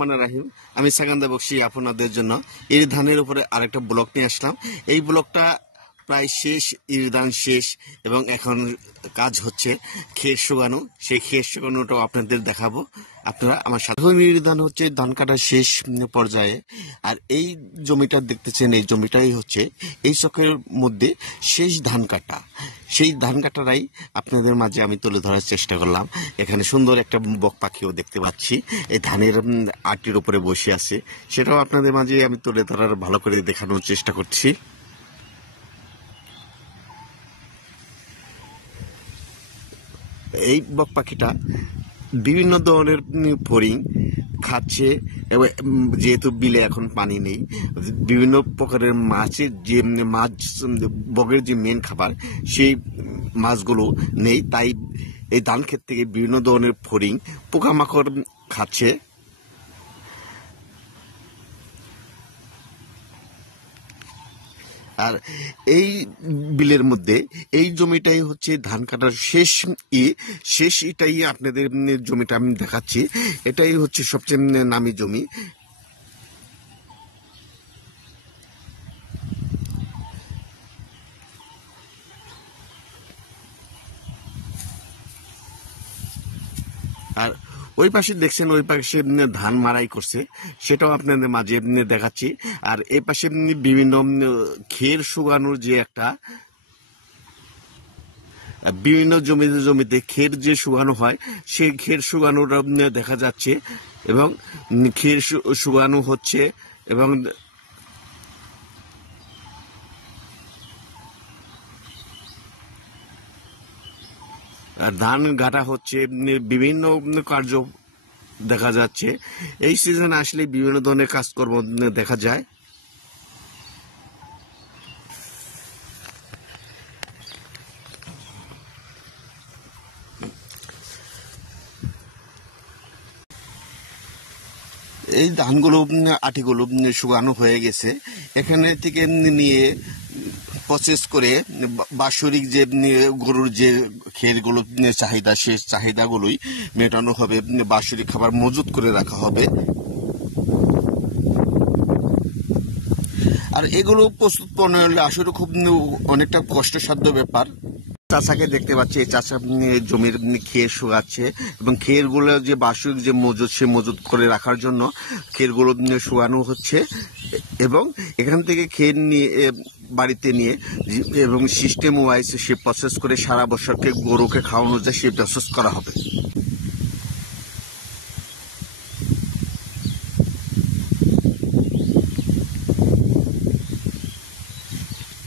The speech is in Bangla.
রহমানির রহিম। আমি সাকান্দা বক্সি আপনাদের জন্য এই ধানের উপরে আরেকটা ব্লক নিয়ে আসলাম। এই ব্লকটা প্রায় শেষ, ইরদান শেষ এবং এখন কাজ হচ্ছে ক্ষেত শুকানো। সেই ক্ষেত শুকানোটাও আপনাদের দেখাবো, আপনারা আমার সাথে। ইরদান হচ্ছে ধান কাটা শেষ পর্যায়ে, আর এই জমিটা দেখতেছেন, এই জমিটাই হচ্ছে এই চকের মধ্যে শেষ ধান কাটা। সেই ধান কাটারাই আপনাদের মাঝে আমি তুলে ধরার চেষ্টা করলাম। এখানে সুন্দর একটা বক পাখিও দেখতে পাচ্ছি, এই ধানের আটির উপরে বসে আছে, সেটাও আপনাদের মাঝে আমি তুলে ধরার, ভালো করে দেখানোর চেষ্টা করছি। এই বক পাখিটা বিভিন্ন ধরনের ফড়িং খাচ্ছে, এবং যেহেতু বিলে এখন পানি নেই, বিভিন্ন প্রকারের মাছের যে মাছ, বগের যে মেন খাবার, সেই মাছগুলো নেই, তাই এই ধান ক্ষেত থেকে বিভিন্ন ধরনের ফড়িং পোকামাকড় খাচ্ছে। আর এই বিলের মধ্যে এই জমিটাই হচ্ছে ধান কাটার শেষ এটাই আপনাদের জমিটা আমি দেখাচ্ছি। এটাই হচ্ছে সবচেয়ে নামি জমি। আর ওই পাশে দেখছেন, ওই পাশে ধান মারাই করছে, সেটাও আপনাদের মাঝে দেখাচ্ছি। আর এই পাশে বিভিন্ন ক্ষের শুকানোর যে একটা, বিভিন্ন জমিতে ক্ষের যে শুকানো হয়, সেই ক্ষের শুকানোটা দেখা যাচ্ছে, এবং ক্ষের শুকানো হচ্ছে, এবং ধান ঘাটা হচ্ছে, বিভিন্ন কার্য দেখা যাচ্ছে। এই সিজন আসলে বিভিন্ন ধরনের কাজকর্ম দেখা যায়। এই ধানগুলো, আটিগুলো শুকানো হয়ে গেছে। এখানে থেকে নিয়ে প্রসেস করে বাৎসরিক যে গরুর যে খেরগুলো চাহিদা, সেই চাহিদাগুলোই মেটানো হবে। বাৎসরিক খাবার মজুত করে রাখা হবে। আর এগুলো প্রস্তুত প্রণয়নে আসলে খুব অনেকটা কষ্টসাধ্য ব্যাপার। চাষাকে দেখতে পাচ্ছি, এই চাষা জমির খের শুকাচ্ছে, এবং খেরগুলো যে বাৎসরিক যে মজুত, সে মজুত করে রাখার জন্য খেরগুলো শুকানো হচ্ছে, এবং এখান থেকে খের নিয়ে বাড়িতে নিয়ে এবং সিস্টেম ওয়াইজ সে প্রসেস করে সারা বছরকে গরুকে খাওয়ানো যায়, সে প্রসেস করা হবে।